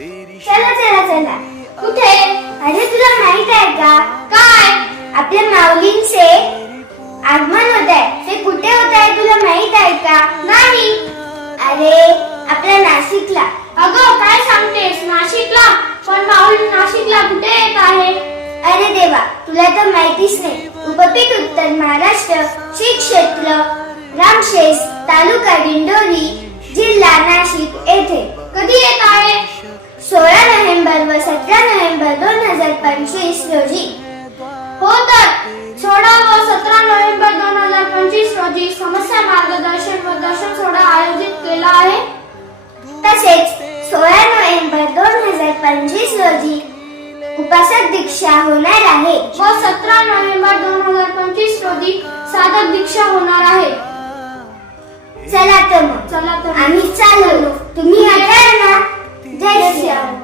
चला चला चला. कुठे? अरे तुला माहित आहे का? काय? आपल्या माऊलींचे आगमन होत आहे. ते कुठे होत आहे तुला माहित आहे का? नाही. अरे आपल्या नाशिकला. अगं काय सांगतेस? नाशिकला? पण माऊली नाशिकला कुठे येत आहे? अरे देवा, तुला तर माहितीच नाही. उपपीठ उत्तर महाराष्ट्र, श्री क्षेत्र रामशेष, तालुका दिंडोरी, जिल्हा नाशिक येथे. कधी येत आहे? 16 नोव्हेंबर व 17 नोव्हेंबर 2025 रोजी. हो तर 16 व 17 नोव्हेंबर 2025 रोजी समस्या मार्गदर्शन व दर्शन सोहळा आयोजित केला आहे. तसेच 16 नोव्हेंबर 2025 रोजी उपासक दीक्षा होणार आहे व 17 नोव्हेंबर 2025 रोजी साधक दीक्षा होणार आहे. चला तर मग चला तर आम्ही चाललो. तुम्ही येणार ना? जय श्री राम.